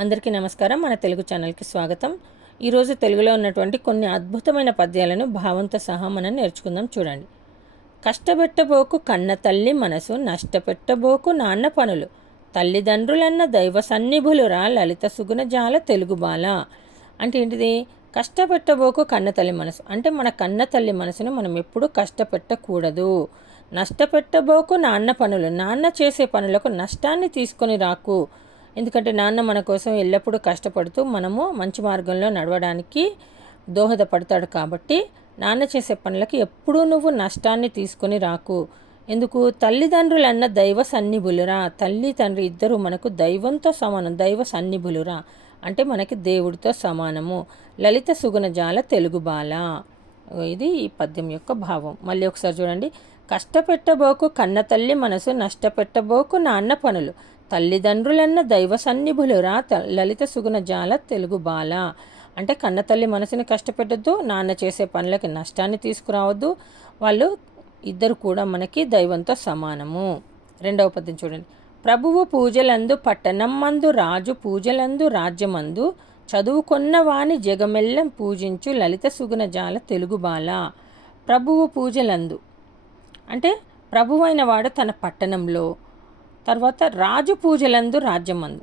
అందరికీ నమస్కారం. మన తెలుగు ఛానల్కి స్వాగతం. ఈరోజు తెలుగులో ఉన్నటువంటి కొన్ని అద్భుతమైన పద్యాలను భావంతో సహా మనం నేర్చుకుందాం చూడండి. కష్టపెట్టబోకు కన్న తల్లి మనసు నష్టపెట్టబోకు నాన్న పనులు. తల్లిదండ్రులన్న దైవ సన్నిభులురా లలిత సుగుణ జాల తెలుగు బాల. అంటే ఏంటిది? కష్టపెట్టబోకు కన్న తల్లి మనసు. అంటే మన కన్న తల్లి మనసును మనం ఎప్పుడూ కష్టపెట్టకూడదు. నష్టపెట్టబోకు నాన్న పనులు. నాన్న చేసే పనులకు నష్టాన్ని తీసుకొని రాకు. ఎందుకంటే నాన్న మన కోసం ఎల్లప్పుడూ కష్టపడుతూ మనము మంచి మార్గంలో నడవడానికి దోహదపడతాడు కాబట్టి నాన్న చేసే పనులకి ఎప్పుడూ నువ్వు నష్టాన్ని తీసుకొని రాకు. ఎందుకు? తల్లిదండ్రులన్న దైవ సన్నిభులురా. తల్లి తండ్రి ఇద్దరు మనకు దైవంతో సమానం. దైవ సన్నిభులురా. అంటే మనకి దేవుడితో సమానము. లలిత సుగుణజాల తెలుగు బాల. ఇది ఈ పద్యం యొక్క భావం. మళ్ళీ ఒకసారి చూడండి. కష్టపెట్టబోకు కన్న తల్లి మనసు నష్టపెట్టబోకు నాన్న పనులు. తల్లిదండ్రులన్న దైవ సన్నిభులురా లలిత సుగుణ జాల తెలుగు బాల. అంటే కన్నతల్లి మనసుని కష్టపెట్టద్దు నాన్న చేసే పనులకి నష్టాన్ని తీసుకురావద్దు వాళ్ళు ఇద్దరు కూడా మనకి దైవంతో సమానము. రెండవ పద్యం చూడండి. ప్రభువు పూజలందు పట్టణం మందు రాజు పూజలందు రాజ్యమందు చదువుకున్న వాని జగమెల్లం పూజించు లలిత సుగుణ జాల తెలుగు బాల. ప్రభువు పూజలందు. అంటే ప్రభువైన వాడు తన పట్టణంలో తర్వాత రాజు పూజలందు రాజ్యమందు.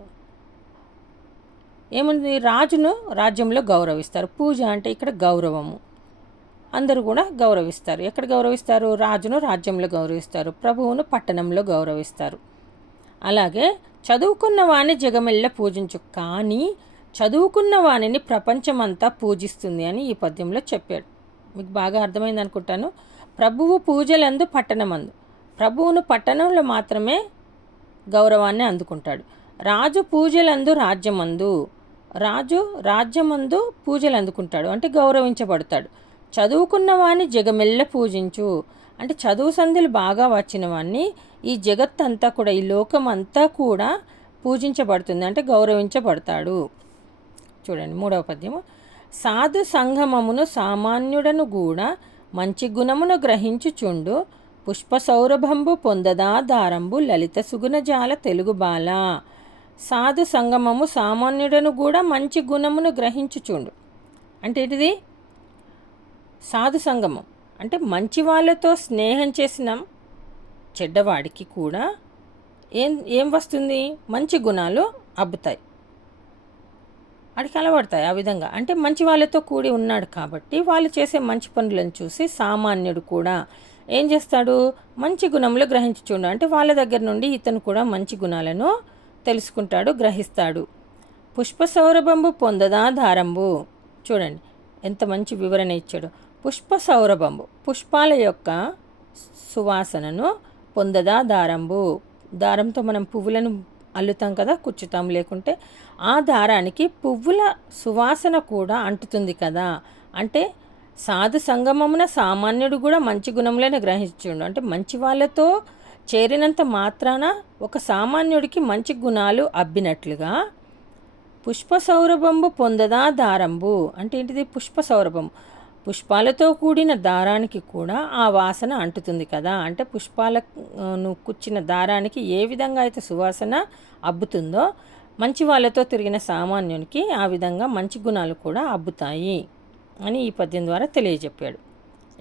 ఏముంది? రాజును రాజ్యంలో గౌరవిస్తారు. పూజ అంటే ఇక్కడ గౌరవము. అందరూ కూడా గౌరవిస్తారు. ఎక్కడ గౌరవిస్తారు? రాజును రాజ్యంలో గౌరవిస్తారు. ప్రభువును పట్టణంలో గౌరవిస్తారు. అలాగే చదువుకున్న వాణి జగమెల్ల పూజించు. కానీ చదువుకున్న వాణిని ప్రపంచమంతా పూజిస్తుంది అని ఈ పద్యంలో చెప్పాడు. మీకు బాగా అర్థమైంది అనుకుంటాను ప్రభువు పూజలందు పట్టణమందు. ప్రభువును పట్టణంలో మాత్రమే గౌరవాన్ని అందుకుంటాడు. రాజు పూజలందు రాజ్యమందు రాజు రాజ్యమందు పూజలు అందుకుంటాడు అంటే గౌరవించబడతాడు. చదువుకున్న వాణ్ణి జగమెల్ల పూజించు. అంటే చదువు సంధులు బాగా వచ్చిన వాణ్ణి ఈ జగత్తంతా కూడా ఈ లోకం అంతా కూడా పూజించబడుతుంది. అంటే గౌరవించబడతాడు. చూడండి మూడవ పద్యము. సాధు సంగమమును సామాన్యుడను కూడా మంచి గుణమును గ్రహించుచుండు. పుష్ప సౌరభంబు పొందదా దారంబు లలిత సుగుణజాల తెలుగు బాల. సాధు సంగమము సామాన్యుడను కూడా మంచి గుణమును గ్రహించుచుండు. అంటే ఏంటిది? సాధు సంగమం. అంటే మంచి వాళ్ళతో స్నేహం చేసిన చెడ్డవాడికి కూడా ఏం ఏం వస్తుంది? మంచి గుణాలు అబ్బుతాయి. వాడికి అలవడతాయి ఆ విధంగా. అంటే మంచి వాళ్ళతో కూడి ఉన్నాడు కాబట్టి వాళ్ళు చేసే మంచి పనులను చూసి సామాన్యుడు కూడా ఏం చేస్తాడు? మంచి గుణములు గ్రహించుచుండు అంటే వాళ్ళ దగ్గర నుండి ఇతను కూడా మంచి గుణాలను తెలుసుకుంటాడు గ్రహిస్తాడు. పుష్ప సౌరభంబు పొందదా దారంబు? చూడండి. ఎంత మంచి వివరణ ఇచ్చాడు. పుష్ప సౌరభంబు పుష్పాల యొక్క సువాసనను పొందదా దారంబు? దారంతో మనం పువ్వులను అల్లుతాం కదా కుచ్చుతాం లేకుంటే ఆ దారానికి పువ్వుల సువాసన కూడా అంటుతుంది కదా. అంటే సాధు సంగమమున సామాన్యుడు కూడా మంచి గుణములను గ్రహించుండు. అంటే మంచి వాళ్ళతో చేరినంత మాత్రాన ఒక సామాన్యుడికి మంచి గుణాలు అబ్బినట్లుగా పుష్ప సౌరభంబు పొందదా దారంబు? అంటే ఏంటిది పుష్ప సౌరభం పుష్పాలతో కూడిన దారానికి కూడా ఆ వాసన అంటుతుంది కదా. అంటే పుష్పాలను కుచ్చిన దారానికి ఏ విధంగా అయితే సువాసన అబ్బుతుందో మంచి వాళ్ళతో తిరిగిన సామాన్యునికి ఆ విధంగా మంచి గుణాలు కూడా అబ్బుతాయి. అని ఈ పద్యం ద్వారా తెలియజెప్పాడు.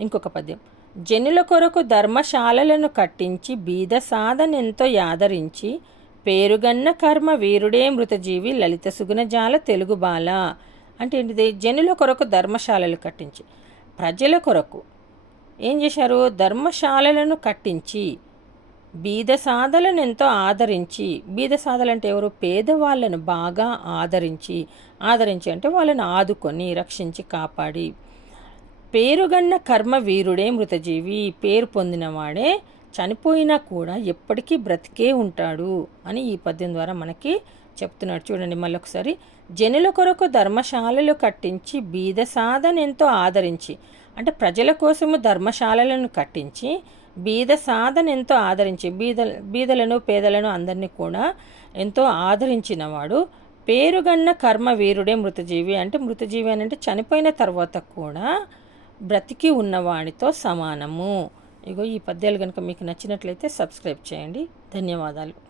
ఇంకొక పద్యం. జనుల కొరకు ధర్మశాలలను కట్టించి బీద సాధనెంతో యాదరించి పేరుగన్న కర్మ వీరుడే మృతజీవి లలిత సుగుణజాల తెలుగు బాల. అంటే ఏంటిది? జనుల కొరకు ధర్మశాలలు కట్టించి ప్రజల కొరకు. ఏం చేశారు? ధర్మశాలలను కట్టించి బీద సాధలను ఎంతో ఆదరించి బీద సాధలంటే ఎవరు? పేదవాళ్ళను బాగా ఆదరించి ఆదరించి అంటే వాళ్ళని ఆదుకొని రక్షించి కాపాడి. పేరుగన్న కర్మ వీరుడే మృతజీవి. పేరు పొందినవాడే చనిపోయినా కూడా ఎప్పటికీ బ్రతికే ఉంటాడు అని ఈ పద్యం ద్వారా మనకి చెప్తున్నాడు చూడండి మళ్ళీ ఒకసారి జనుల కొరకు ధర్మశాలలు కట్టించి బీద సాధన ఎంతో ఆదరించి అంటే ప్రజల కోసము ధర్మశాలలను కట్టించి బీద సాధన ఎంతో ఆదరించి బీద బీదలను పేదలను అందరినీ కూడా ఎంతో ఆదరించినవాడు. పేరుగన్న కర్మ వీరుడే మృతజీవి. అంటే మృతజీవి అని అంటే చనిపోయిన తర్వాత కూడా బ్రతికి ఉన్నవాడితో సమానము. ఇగో ఈ పద్యాలు కనుక మీకు నచ్చినట్లయితే సబ్స్క్రైబ్ చేయండి. ధన్యవాదాలు.